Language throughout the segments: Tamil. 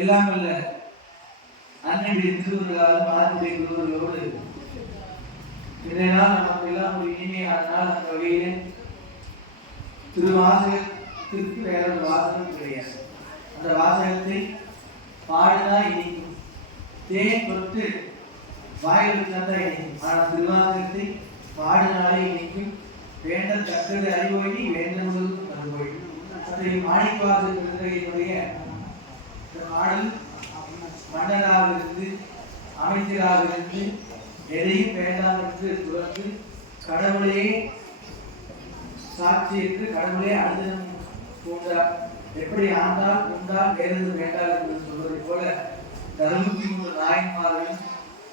எல்லாம் அல்ல அன்னையுடைய திருவிழாவும் ஆண்டுடைய குருவர்களோடு இன்றைய நாள் நமக்கு எல்லாம் ஒரு இனிமையான நாள். அந்த வகையிலே திருவாசகத்திற்கு வேற ஒரு வாசகம் கிடையாது. அந்த வாசகத்தை பாடினா இனிக்கும், தேன் தொட்டு வாயில் தந்தா இனிக்கும். ஆனால் திருவாசகத்தை பாடினாலே இனிக்கும். வேண்ட தக்கது அறிவோயி வேண்ட முழுவதும் அறிவோயி. அத்தகைய மாணிக்கவாசகத்தினுடைய பாடல் மன்னராக இருந்து அமைச்சராக இருந்து எதையும் வேண்டாம் என்று துறந்து கடவுளே சாட்சி என்று கடவுளே அனுதினம் தூண்டார். எப்படி ஆண்டால் உண்டால் வேறது வேண்டாம் என்று சொல்வதை போல 63 நாயன்மார்களும்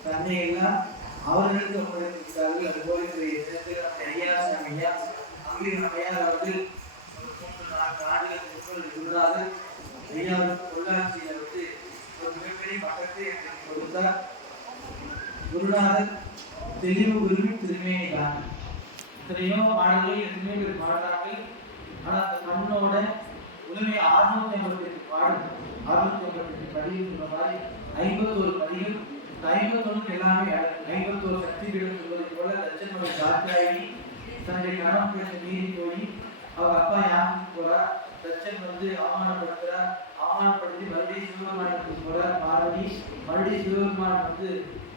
தன்னை எல்லாம் அவர்களுக்கு ஒப்படைத்திருக்கிறார்கள். அதுபோல ஐயா அம்மையார் அவர்கள் 3-4 ஆண்டுகளுக்கு முன்னாக ஐயாவுக்கு பொள்ளாச்சியில வந்து ஒரு மிகப்பெரிய பக்கத்தை கொடுத்தார். குருநாதர் தெளிவு குருவின் திருமேனி தான். எத்தனையோ பாடல்கள் எதுவுமே பேர் பாடுறார்கள். ஆனால் அந்த மண்ணோட முழுமை 658 பாடல், 658 பதிவு சொன்ன மாதிரி 51 பதிவு. 51 எல்லாமே 51 சக்தி பீடம் சொல்வதை போல லட்சணோட தாத்தாயி தன்னுடைய கணவன் பேச மீறி போய் அவர் அப்பா யாருக்கு போறார். தச்சன் வந்து அவமானப்படுத்துறார். அவமானப்படுத்தி மறுபடியும் சிவபெருமானுக்கு போறார். பார்வதி மறுபடியும் சிவபெருமான் வந்து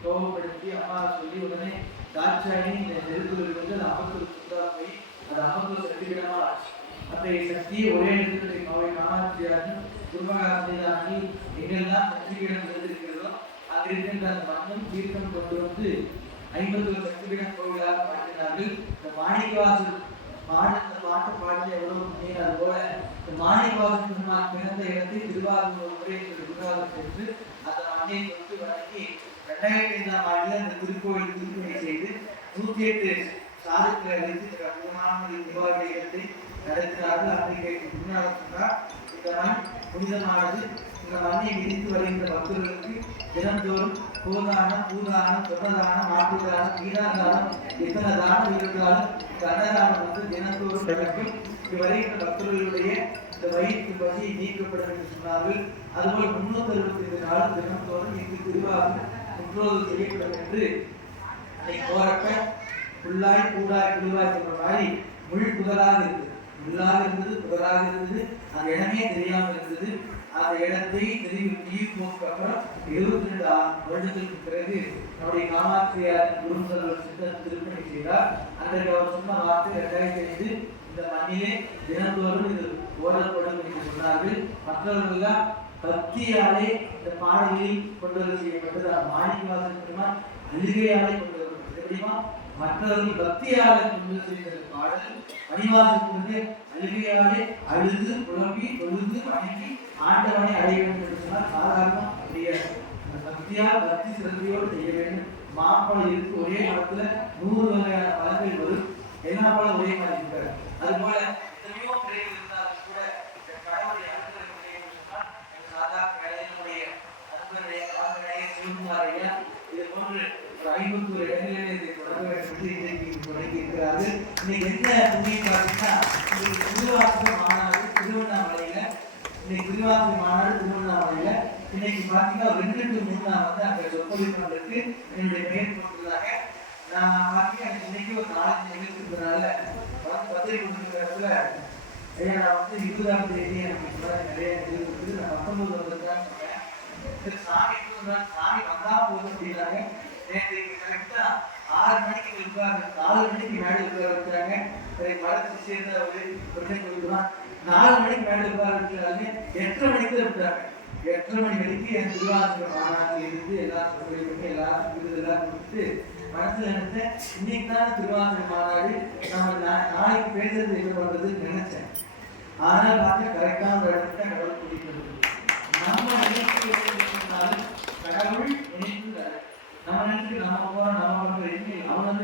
கோபப்படுத்தி அம்மா சொல்லி உடனே தாட்சாயி இந்த நெருப்புகளுக்கு வந்து அது 51 சுத்தா போய் அது 51 சக்தி பீடமா ஆச்சு. அத்தகைய சக்தியை ஒரே இடத்துல கோவை காமாட்சியாகி குருமகாசனாகி எங்கெல்லாம் சக்தி பீடம் இருந்திருக்கிறதோ அங்கிருக்கின்ற அந்த மண்ணும் தீர்க்கம் கொண்டு வந்து 51 சக்தி பீடம் கோவிலாக மாற்றினார்கள். இந்த மாணிக்கவாசல் பாட்டு பாடி எவ்வளவு முன்னேற போல இந்த மாணிக்கவாசல் பெருமான் பிறந்த இடத்தை திருவாரூர் முறை சென்று அந்த மண்ணை கொண்டு வழங்கி 2005ஆம் ஆண்டில் அந்த திருக்கோயில் திருப்பணி செய்து 108 சாதுக்களை அழைத்து அற்புதமான நிர்வாக இடத்தை நடத்தினார்கள். அன்றைக்கு முன்னாள் சொன்னார், இந்த மண் புனிதமானது. இந்த மண்ணை விதித்து வருகின்ற பக்தர்களுக்கு தினந்தோறும் கோதானம், பூதானம், சொன்னதானம், மாட்டுதானம், கீதாதானம், எத்தனை தானம் இருந்தாலும் இந்த அன்னதானம் வந்து தினந்தோறும் நடக்கும். இதுவரை இந்த பக்தர்களுடைய இந்த வயிற்று பசியை நீக்கப்படும் என்று சொன்னார்கள். அதுபோல் 365 நாளும் தினந்தோறும் இங்கு திருவாரூர் முற்றோதல் செய்யப்படும் என்று அதை போறப்ப புல்லாய் கூடாய் புழுவாய் சொல்ற மாதிரி முள் புதராக இருந்தது. முள்ளாக இருந்தது, புதராக இருந்தது. அந்த இடமே தெரியாமல் இருந்தது. அந்த இடத்தை தெரிவி போக்கு அப்புறம் 22 வருடத்திற்கு பிறகு நம்முடைய காமாட்சியார் குருசல்வர் சித்தர் திருப்பணி செய்தார். அன்றைக்கு அவர் சொன்ன வார்த்தை 2005 இந்த மண்ணிலே தினந்தோறும் இது ஓடப்படும் என்று சொன்னார்கள். மற்றவர்களெல்லாம் பக்தியாலே இந்த பாடலில் கொண்டு வர செய்யப்பட்டது. மாணிக்கவாசல் பெருமான் அழுகையாலே கொண்டு வரப்பட்டது. எப்படிமா மற்றவர்கள் பக்தியாலே கொண்டு செய்த பாடல் மணிவாசலுக்கு அழுகையாலே அழுது புலம்பி தொழுது வணங்கி ஆண்டவனை அடைய வேண்டும் என்று சொன்னால் சாதாரண முடியாது. அந்த பக்தியால் பக்தி சிறந்தையோடு செய்ய வேண்டும். மாப்பழம் இருக்கு, ஒரே மரத்துல 100 வகையான பழங்கள் வரும். எல்லா பழம் ஒரே மாதிரி இருக்காது. அதுபோல எத்தனையோ பிள்ளைகள் இருந்தாலும் கூட கடவுளுடைய அனுகிரகம் சொன்னால் சாதாரண வேலையினுடைய அனுகிரக சிவகுமாரைய இது போன்று ஒரு 51 இடங்களிலே இதை தொடங்க வேண்டும் இன்றைக்கு தொடங்கி இருக்கிறார்கள். இன்னைக்கு என்ன புண்ணியம் பார்த்தீங்கன்னா திருவாசக மாநாடு திருவண்ணாமலையில, இன்னைக்கு திருவாசக மாநாடு திருவண்ணாமலையில இன்னைக்கு பார்த்தீங்கன்னா 2 to 3 வந்து அங்கே சொற்பொழிவு என்னுடைய பெயர் போட்டுருந்தாங்க. நான் பார்த்தீங்கன்னா இன்னைக்கு ஒரு 4 நிகழ்ச்சி இருக்கிறதுனால பத்திரிகை கொடுக்குற இடத்துல ஐயா நான் வந்து 20ஆம் தேதி எனக்கு நிறைய நிகழ்ச்சி கொடுக்குது. நான் வரும்போது வந்திருக்காங்க. சாமி சாமி வந்தா போதும் அப்படின்னாங்க. நேற்று கரெக்டா 6 மணிக்கு இருக்காங்க, 4 மணிக்கு மேடை உட்கார வச்சாங்க. மரத்தை சேர்ந்த ஒரு பிரச்சனை கொடுக்குறான். 4 மணிக்கு மேடை உட்கார வச்சாங்க. 8:30 மணிக்கு விட்டாங்க. 8:30 மணி வரைக்கும் என் திருவாசகம் மாநாட்டில் இருந்து எல்லாம் சொல்லி பண்ணி எல்லாரும் விருதெல்லாம் கொடுத்து மனசுல நினைச்சேன், இன்னைக்கு தான் திருவாசகம் மாநாடு, நம்ம நாளைக்கு பேசுறது என்ன பண்றதுன்னு நினைச்சேன். ஆனால் பார்த்து கரெக்டான ஒரு இடத்துல கடவுள் கூட்டிட்டு நம்ம நினைச்சு கடவுள் நினைத்து நம்ம நினைச்சு நம்ம போறோம், நம்ம பண்ற எதுவுமே அவன்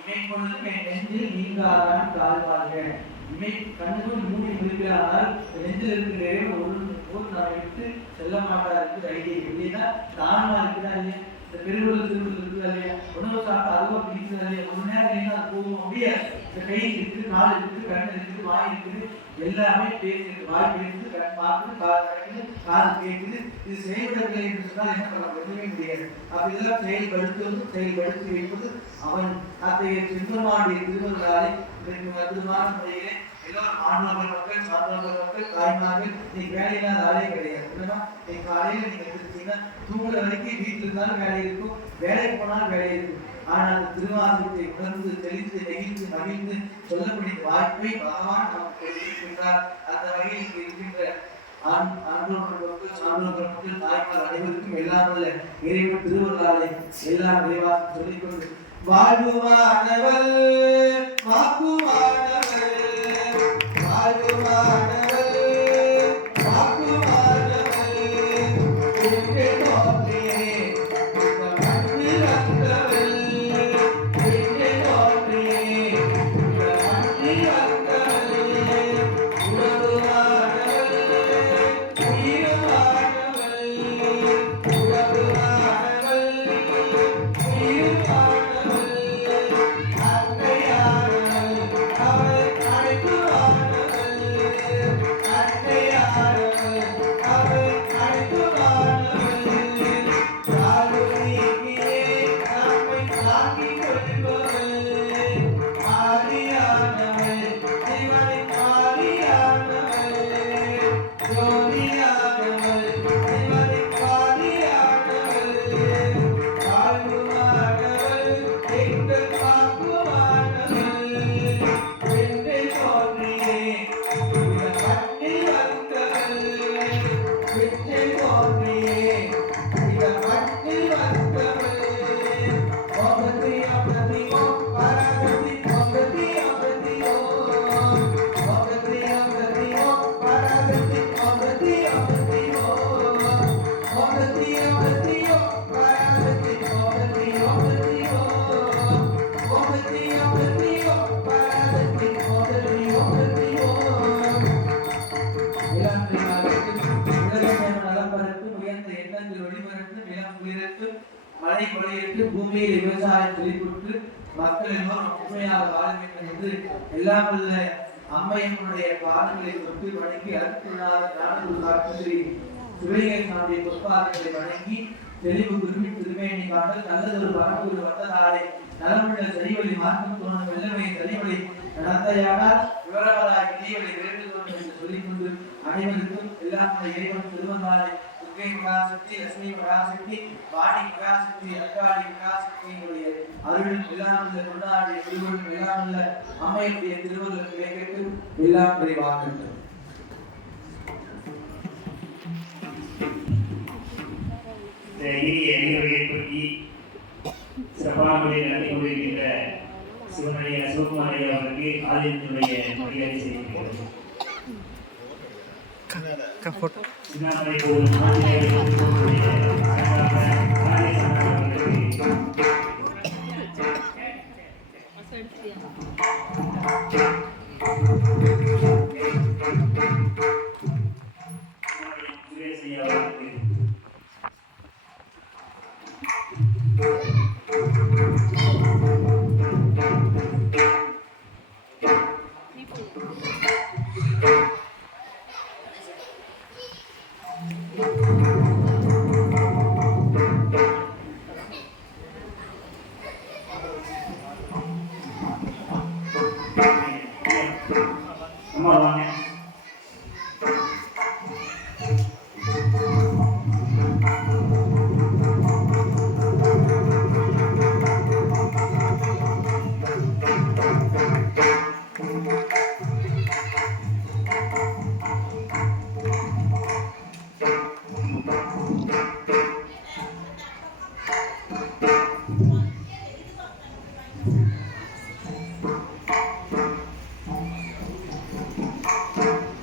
இமை பொழுதுக்கு என் நெஞ்சில் நீங்காதான் கால்பாங்க. இமை கண்ணுக்குள் மூடி இருக்கிறானால் நெஞ்சில் இருக்கிற ஒரு நான் விட்டு செல்ல மாட்டா இருக்குது ஐடியா இல்லைன்னா தானமா இருக்குதா இல்லையா, இந்த பெருங்குள்ள திருவிழா இருக்குதா இல்லையா, உணவு சாப்பிட்டா அதுவும் பிடிக்குதா இல்லையா, ஒரு நேரம் இல்லைன்னா அது போகும் முடியாது. இந்த கை இருக்குது, கால் இருக்குது, கண் இருக்குது, வாய் இருக்குது, எல்லாமே பேசுது. வாய் பேசுது, கண் பார்க்குது, கால் நடக்குது, காது கேட்குது. இது செயல்படவில்லை என்று சொன்னால் என்ன பண்ண எதுவுமே முடியாது. அப்ப இதெல்லாம் செயல்படுத்துவது, செயல்படுத்தி வைப்பது அவன். அத்தகைய சிந்தமாண்டிய திருவள்ளாரை அற்புதமான முறையிலே எல்லோரும் ஆண்கள் மக்கள், சான்றோர்கள் மக்கள், தாய்மார்கள், நீங்க வேலையில்லாத ஆளே கிடையாது. இல்லைன்னா நீங்க காலையில நீங்க எடுத்துட்டீங்கன்னா தூங்குற வரைக்கும் வீட்டில் இருந்தாலும் வேலை இருக்கும், வேலைக்கு போனாலும் வேலை இருக்கும். ஆனால் அந்த திருவாசகத்தை உணர்ந்து தெளிந்து நெகிழ்ந்து மகிழ்ந்து சொல்லக்கூடிய வாய்ப்பை பகவான் நமக்கு இருக்கின்றார். அந்த வகையில் இருக்கின்ற ஆண்டோர்கள் மக்கள், சான்றோர்கள் மக்கள், தாய்மார் அனைவருக்கும் எல்லாம் உள்ள இறைவன் திருவள்ளாரை எல்லாம் விரைவாக சொல்லிக்கொண்டு வாழ்வானவள் வாக்குவானவள் வாழ்வானவள் மழை பொழியிட்டு பூமியில் விவசாயம் செழிப்புற்று மக்கள் எல்லோரும் உண்மையாக வாழ வேண்டும் என்று எல்லாம் உள்ள அம்மையனுடைய பாதங்களை தொட்டு வணங்கி அற்புதமாக ஞானகுரு காட்டுகிரி சிவலிங்கை சாமிய புஷ்பாதங்களை வணங்கி தெளிவு குருவி திருமேனி காட்டல் நல்லதொரு பரம்பூர் வந்ததாலே நலமுள்ள செறிவழி மார்க்கம் தோணும் வெள்ளமை செறிவழி நடத்தையானால் விவரங்களாக இணையவழி விரைவில் என்று சொல்லிக்கொண்டு அனைவருக்கும் எல்லாம் இறைவன் திருவந்தாளை துர்க்கை மகாசக்தி, லட்சுமி மகாசக்தி, வாணி மகாசக்தி, அக்காளி மகாசக்தியினுடைய அருளும் எல்லாம் கொண்டாடிய திருவள்ளும் எல்லாம் அம்மையுடைய திருவள்ளும் கிடைக்கட்டு எல்லாம் விரைவாக. ஏற்படுத்தி சிறப்பான முறையில் நடத்தி கொண்டிருக்கின்ற சிவனுடைய சிவகுமாரி அவருக்கு ஆலயத்தினுடைய மரியாதை செய்யப்படுகிறது. சின்னாமலை கோவில்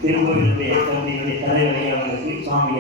திருக்கோவிலுடைய கமிட்டியினுடைய தலைவர் ஐயா அவர்களுக்கு சுவாமி